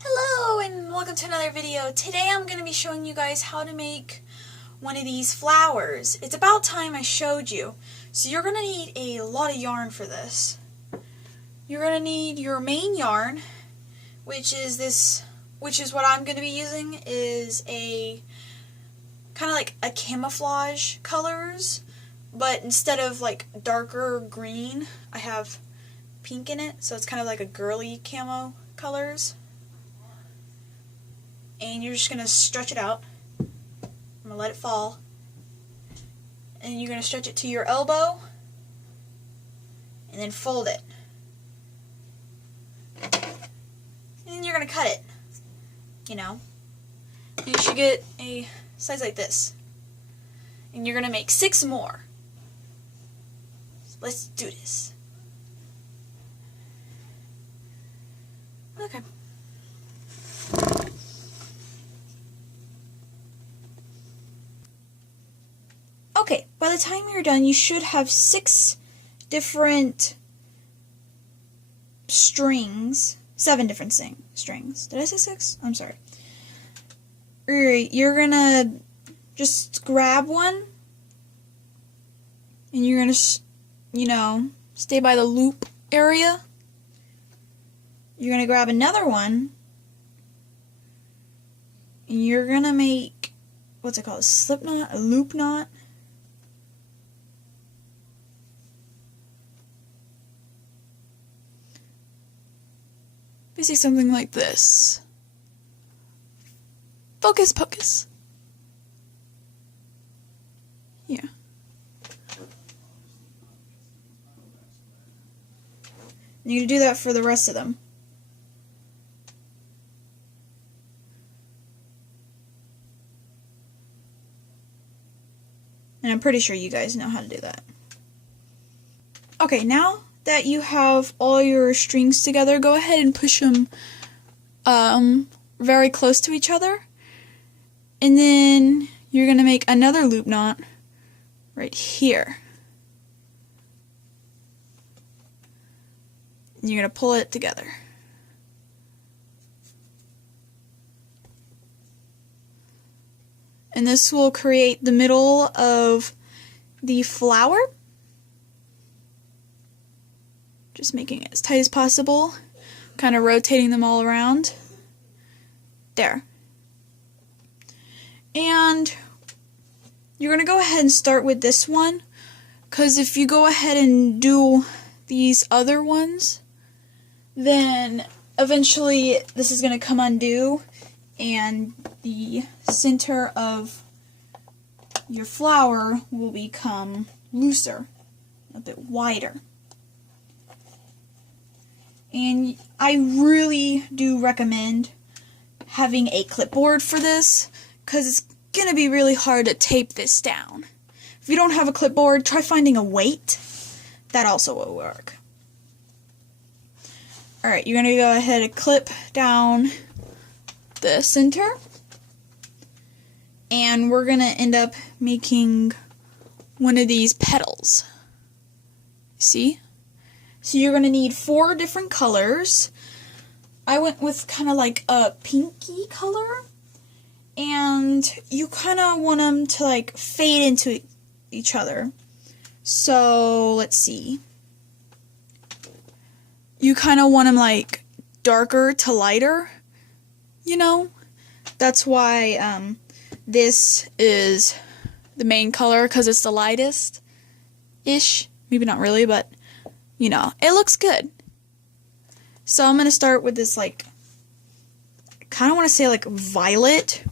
Hello and welcome to another video. Today I'm going to be showing you guys how to make one of these flowers. It's about time I showed you. So you're going to need a lot of yarn for this. You're going to need your main yarn, which is what I'm going to be using, is a kind of like a camouflage colors, but instead of like darker green, I have pink in it, so it's kind of like a girly camo colors. And you're just going to stretch it out. I'm going to let it fall. And you're going to stretch it to your elbow. And then fold it. And then you're going to cut it. You know. And you should get a size like this. And you're going to make 6 more. So let's do this. Okay. Okay, by the time you're done, you should have 6 different strings. 7 different strings. Did I say 6? I'm sorry. Alright, you're gonna just grab one. And you're gonna, stay by the loop area. You're gonna grab another one. And you're gonna make, what's it called? A slip knot? A loop knot? Basically something like this. Focus pocus. Yeah. And you're going to do that for the rest of them. And I'm pretty sure you guys know how to do that. Okay, now that you have all your strings together, go ahead and push them very close to each other. And then you're going to make another loop knot right here. And you're going to pull it together. And this will create the middle of the flower. Just making it as tight as possible, kind of rotating them all around. There. And you're going to go ahead and start with this one, because if you go ahead and do these other ones, then eventually this is going to come undue, and the center of your flower will become looser, a bit wider. And I really do recommend having a clipboard for this, because it's going to be really hard to tape this down. If you don't have a clipboard, try finding a weight. That also will work. Alright, you're going to go ahead and clip down the center. And we're going to end up making one of these petals. See? So you're going to need 4 different colors. I went with kind of like a pinky color. And you kind of want them to like fade into each other. So let's see. You kind of want them like darker to lighter. That's why this is the main color, because it's the lightest-ish. Maybe not really, but it looks good. So I'm going to start with this, like, I kind of want to say, like, violet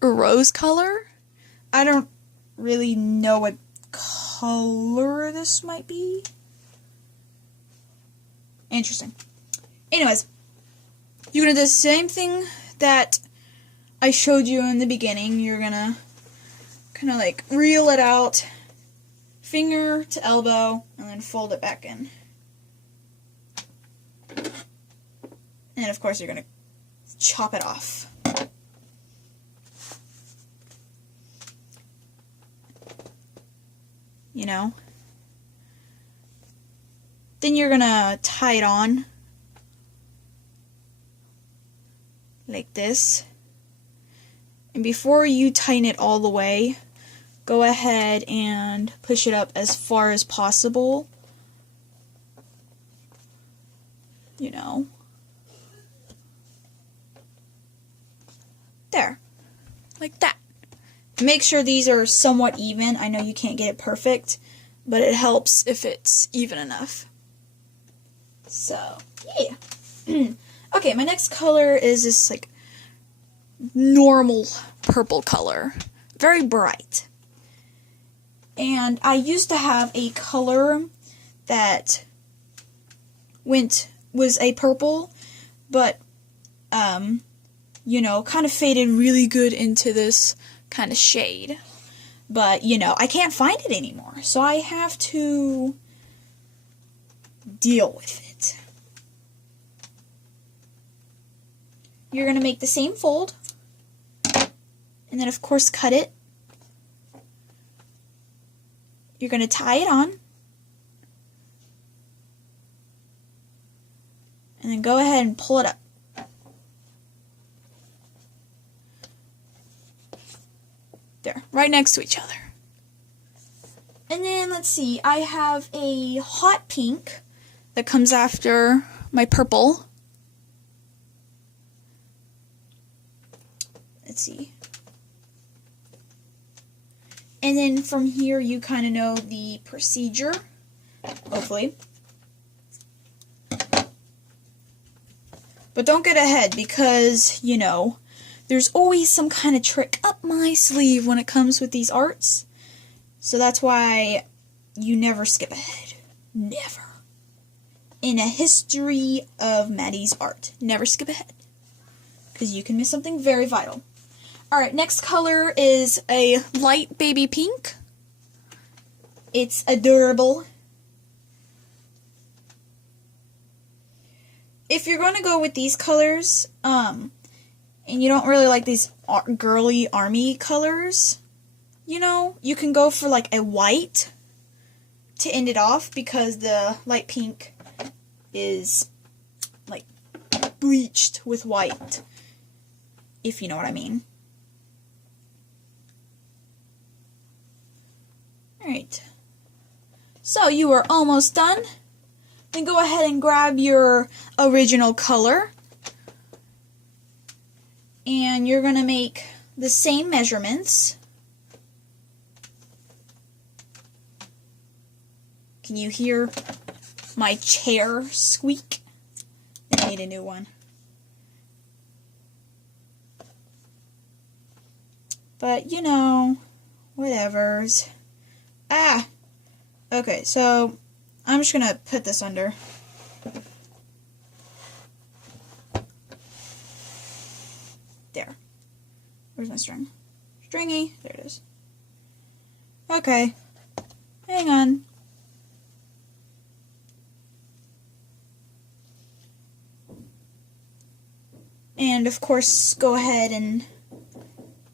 or rose color. I don't really know what color this might be. Interesting. Anyways, you're going to do the same thing that I showed you in the beginning. You're going to kind of, like, reel it out, finger to elbow, and then fold it back in. And of course you're going to chop it off. Then you're going to tie it on like this. And before you tighten it all the way, go ahead and push it up as far as possible. You know. There. Like that. Make sure these are somewhat even. I know you can't get it perfect, but it helps if it's even enough. So, yeah. Okay, my next color is this, like, normal purple color. Very bright. And I used to have a color that was a purple, but, you know, kind of faded really good into this kind of shade. But, you know, I can't find it anymore, so I have to deal with it. You're going to make the same fold, and then, of course, cut it. You're going to tie it on, and then go ahead and pull it up. There, right next to each other. And then, let's see, I have a hot pink that comes after my purple. Let's see. And then from here, you kind of know the procedure, hopefully. But don't get ahead because, you know, there's always some kind of trick up my sleeve when it comes with these arts. So that's why you never skip ahead. Never. In a history of Maddie's art, never skip ahead. Because you can miss something very vital. Alright, next color is a light baby pink. It's adorable. If you're going to go with these colors, and you don't really like these girly army colors, you know, you can go for like a white to end it off because the light pink is like bleached with white, if you know what I mean. Alright, so you are almost done. Then go ahead and grab your original color. And you're going to make the same measurements. Can you hear my chair squeak? I need a new one. But, you know, whatevers. Ah! Okay, so I'm just going to put this under. There. Where's my string? Stringy. There it is. Okay. Hang on. And, of course, go ahead and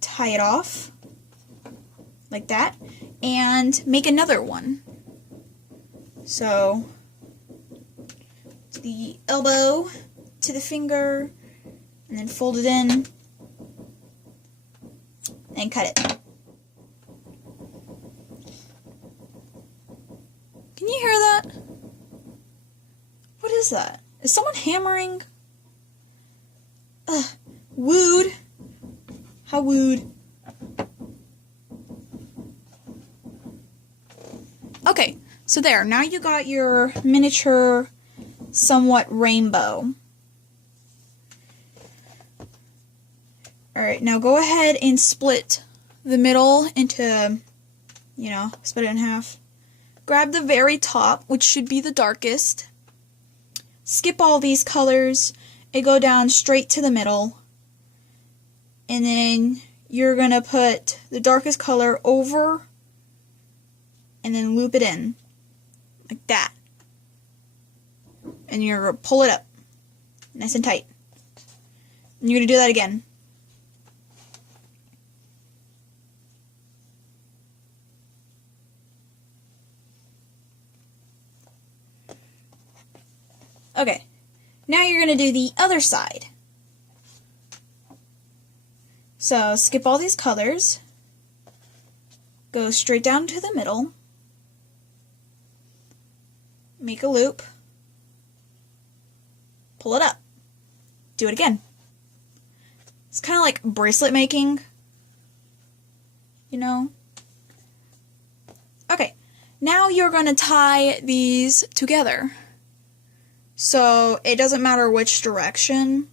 tie it off. Like that. And make another one. So, the elbow to the finger, and then fold it in, and cut it. Can you hear that? What is that? Is someone hammering? Ugh, wooed. How wooed. Okay, so there. Now you got your miniature, somewhat rainbow. Alright, now go ahead and split the middle into, you know, split it in half. Grab the very top, which should be the darkest. Skip all these colors and go down straight to the middle. And then you're going to put the darkest color over and then loop it in. Like that. And you're going to pull it up. Nice and tight. And you're going to do that again. Okay. Now you're going to do the other side. So skip all these colors, go straight down to the middle, make a loop, pull it up, do it again. It's kind of like bracelet making, you know? Okay, now you're going to tie these together. So it doesn't matter which direction,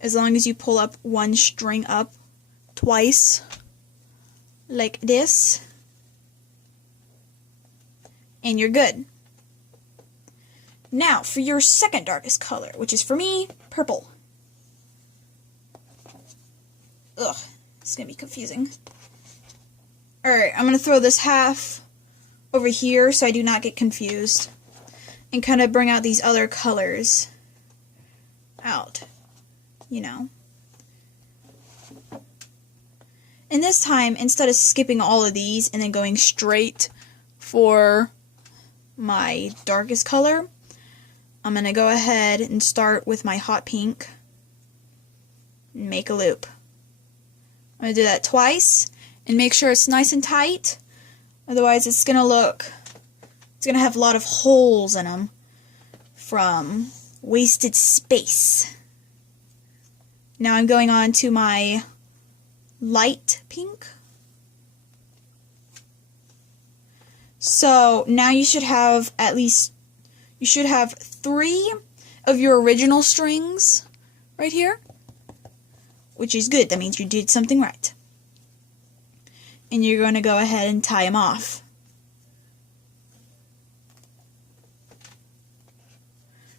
as long as you pull up one string up twice, like this, and you're good. Now, for your second darkest color, which is for me, purple. Ugh, it's gonna be confusing. Alright, I'm gonna throw this half over here so I do not get confused, and kind of bring out these other colors out, you know. And this time, instead of skipping all of these and then going straight for my darkest color, I'm going to go ahead and start with my hot pink and make a loop. I'm going to do that twice and make sure it's nice and tight. Otherwise it's going to have a lot of holes in them from wasted space. Now I'm going on to my light pink. So now you should have you should have 3 of your original strings right here, which is good. That means you did something right. And you're going to go ahead and tie them off.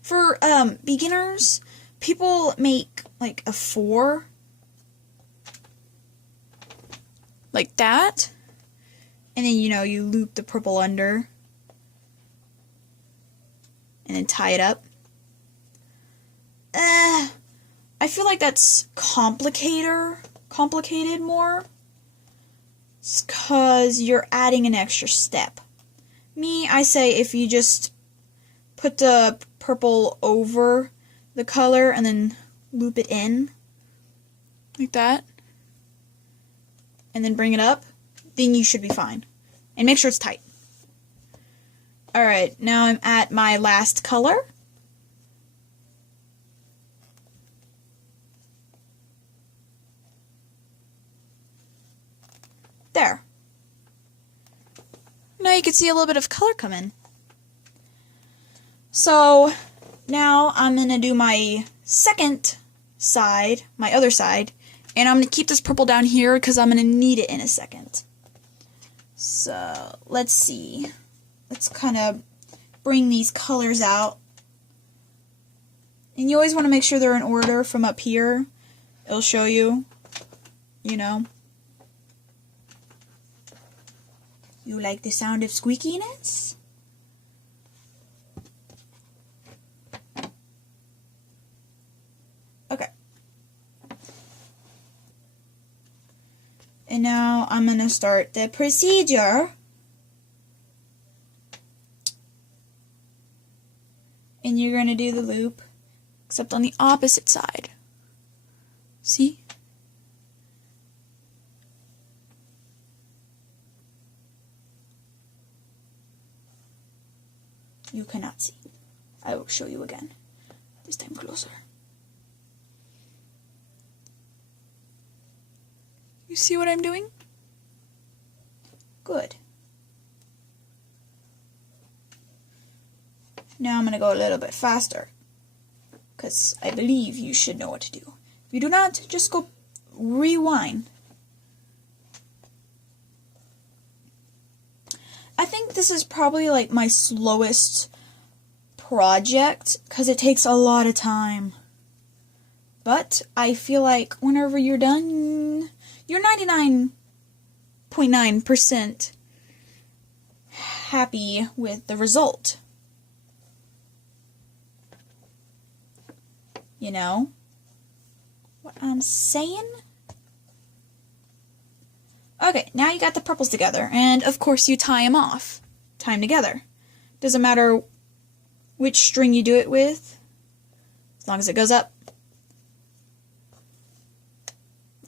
For beginners, people make like a 4, like that, and then, you know, you loop the purple under and then tie it up. I feel like that's complicated more. It's 'cause you're adding an extra step. Me, I say if you just put the purple over the color and then loop it in like that and then bring it up, then you should be fine. And make sure it's tight. Alright, now I'm at my last color. There. Now you can see a little bit of color come in. So now I'm going to do my second side, my other side, and I'm going to keep this purple down here because I'm going to need it in a second. So let's see. Let's kind of bring these colors out. And you always want to make sure they're in order from up here. It'll show you, you know. You like the sound of squeakiness? Okay. And now I'm going to start the procedure. And you're going to do the loop, except on the opposite side. See? You cannot see. I will show you again. This time closer. You see what I'm doing? Good. Now I'm going to go a little bit faster, because I believe you should know what to do. If you do not, just go rewind. I think this is probably like my slowest project, because it takes a lot of time. But I feel like whenever you're done, you're 99.9% happy with the result. You know what I'm saying? Okay, now you got the purples together, and of course you tie them off. Tie them together. Doesn't matter which string you do it with, as long as it goes up.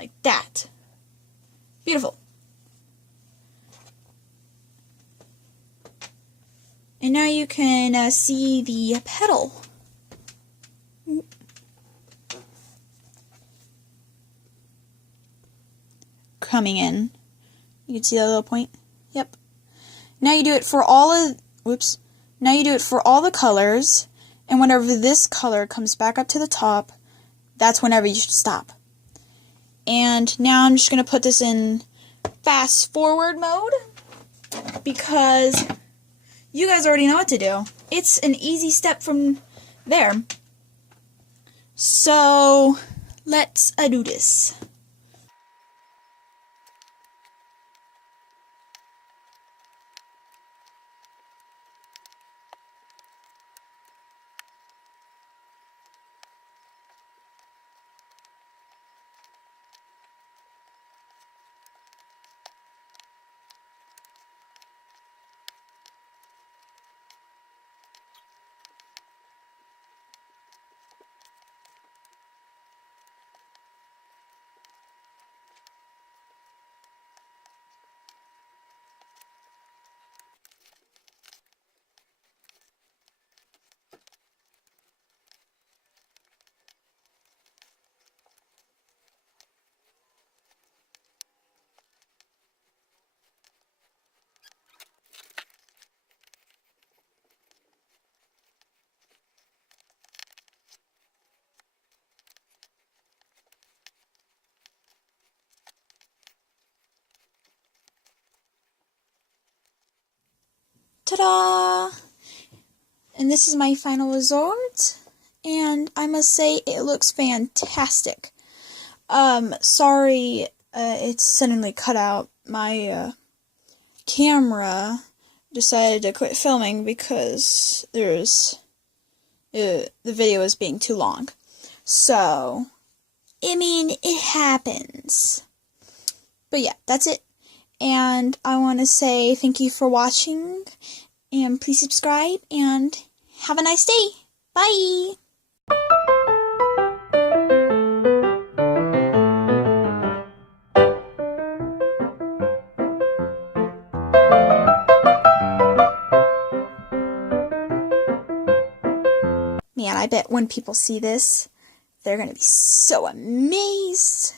Like that. Beautiful. And now you can see the petal. Coming in. You can see that little point? Yep. Now you do it for all of, whoops. Now you do it for all the colors, and whenever this color comes back up to the top, that's whenever you should stop. And now I'm just going to put this in fast forward mode, because you guys already know what to do. It's an easy step from there. So, let's do this. Ta-da! And this is my final result, and I must say it looks fantastic. Sorry, it's suddenly cut out. My camera decided to quit filming because the video is being too long. So, I mean, it happens. But yeah, that's it. And I want to say thank you for watching, and please subscribe, and have a nice day. Bye! Man, I bet when people see this, they're going to be so amazed.